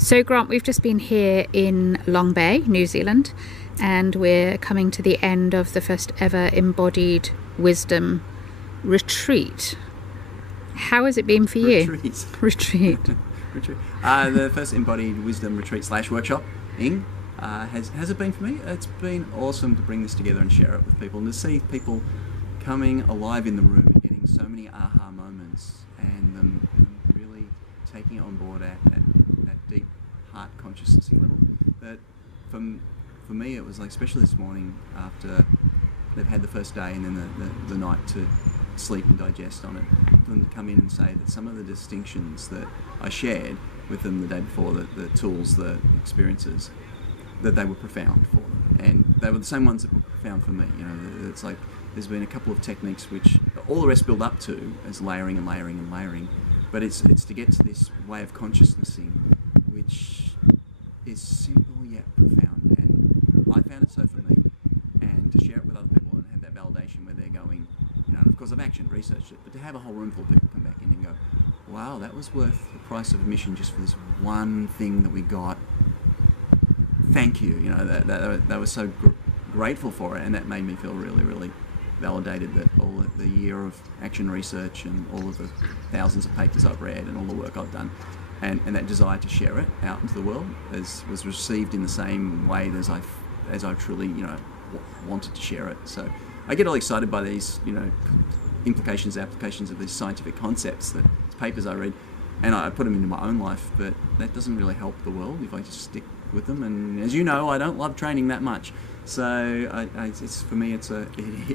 So Grant, we've just been here in Long Bay, New Zealand, and we're coming to the end of the first ever Embodied Wisdom retreat. How has it been for you? Retreat. Retreat. The first Embodied Wisdom retreat / workshop, has it been for me? It's been awesome to bring this together and share it with people, and to see people coming alive in the room and getting so many aha moments, and them really taking it on board at that deep heart consciousness level. That for me it was like, especially this morning after they've had the first day and then the night to sleep and digest on it, for them to come in and say that some of the distinctions that I shared with them the day before, the tools, the experiences, that they were profound for them, and they were the same ones that were profound for me. You know, it's like there's been a couple of techniques which all the rest build up to as layering and layering and layering, but it's to get to this way of consciousnessing which is simple yet profound, and I found it so for me, and to share it with other people and have that validation where they're going, you know, of course I've actually researched it, but to have a whole room full of people come back in and go, wow, that was worth the price of admission just for this one thing that we got. Thank you. You know, they were so grateful for it, and that made me feel really, really validated that all the year of action research and all of the thousands of papers I've read and all the work I've done, and that desire to share it out into the world was received in the same way as I truly, you know, wanted to share it. So I get all excited by these, you know, applications of these scientific concepts, the papers I read, and I put them into my own life, but that doesn't really help the world if I just stick with them. And as you know, I don't love training that much, so it's for me, it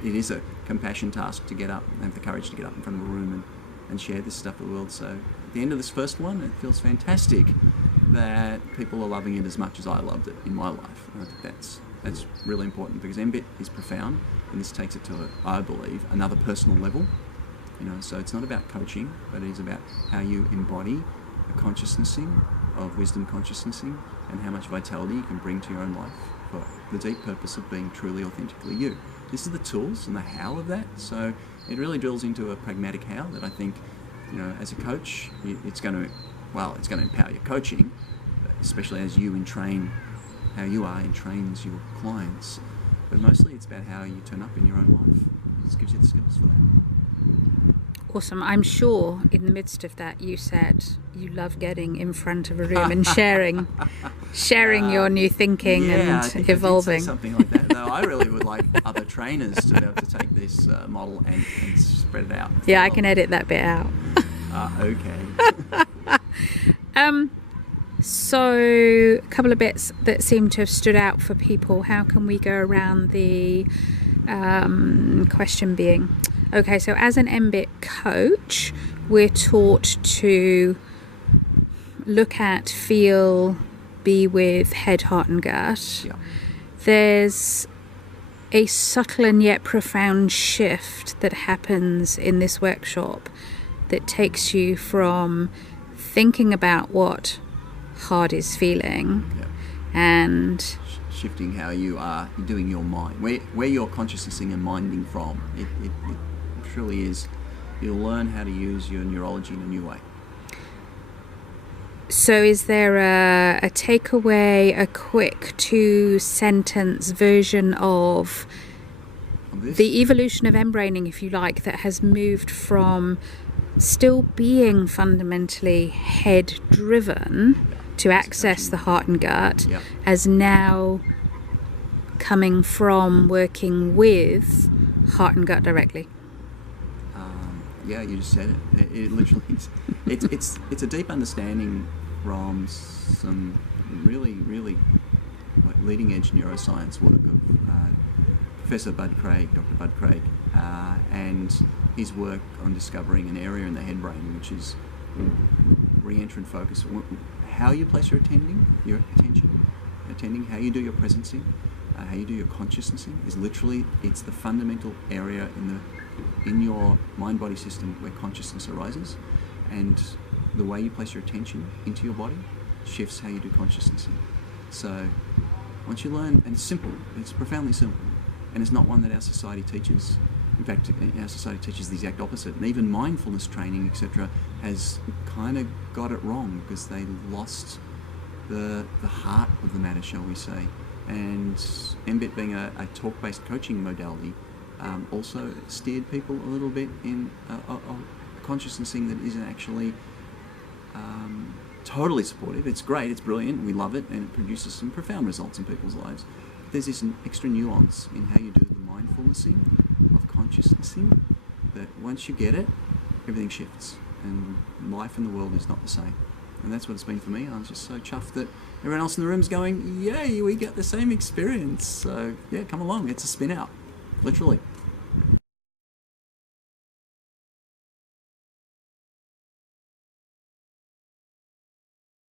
is a compassion task to get up and have the courage to get up in front of a room and share this stuff with the world. So at the end of this first one, it feels fantastic that people are loving it as much as I loved it in my life. And I think that's really important, because Embodied is profound, and this takes it to, I believe, another personal level. You know, so it's not about coaching, but it is about how you embody a consciousnessing of wisdom consciousnessing, and how much vitality you can bring to your own life for the deep purpose of being truly authentically you. This is the tools and the how of that. So it really drills into a pragmatic how that I think, you know, as a coach, it's going to empower your coaching, especially as you entrain how you are entrains your clients. But mostly it's about how you turn up in your own life. It just gives you the skills for that. Awesome. I'm sure in the midst of that you said you love getting in front of a room and sharing your new thinking and evolving. I did say something like that. Though I really would like other trainers to be able to take this model and spread it out. Yeah, I can edit that bit out. Okay. So a couple of bits that seem to have stood out for people. How can we go around the question being, okay, so as an Embodied coach, we're taught to look at, feel, be with head, heart and gut. Yeah. There's a subtle and yet profound shift that happens in this workshop that takes you from thinking about what heart is feeling, and shifting how you are doing your mind, where you're consciousnessing and minding from. It truly is. You'll learn how to use your neurology in a new way. So is there a takeaway, a quick 2-sentence version of the evolution of embraining, if you like, that has moved from still being fundamentally head driven to access the heart and gut, as now coming from working with heart and gut directly? Yeah, you just said it. It literally is. It's a deep understanding from some really, really like leading edge neuroscience work of Professor Dr. Bud Craig, and his work on discovering an area in the head brain which is re-entrant focus. How you place your attention, how you do your presencing, how you do your consciousnessing is literally, it's the fundamental area in your mind-body system where consciousness arises, and the way you place your attention into your body shifts how you do consciousnessing. So once you learn, and it's simple, it's profoundly simple, and it's not one that our society teaches. In fact, our society teaches the exact opposite, and even mindfulness training, etc., has kind of got it wrong because they lost the heart of the matter, shall we say. And MBIT being a talk-based coaching modality also steered people a little bit in a consciousnessing that isn't actually totally supportive. It's great, it's brilliant, we love it, and it produces some profound results in people's lives. But there's this extra nuance in how you do the mindfulnessing of consciousnessing that once you get it, everything shifts, and life in the world is not the same. And that's what it's been for me. I was just so chuffed that everyone else in the room's going, yay, we get the same experience. So yeah, come along, it's a spin out, literally.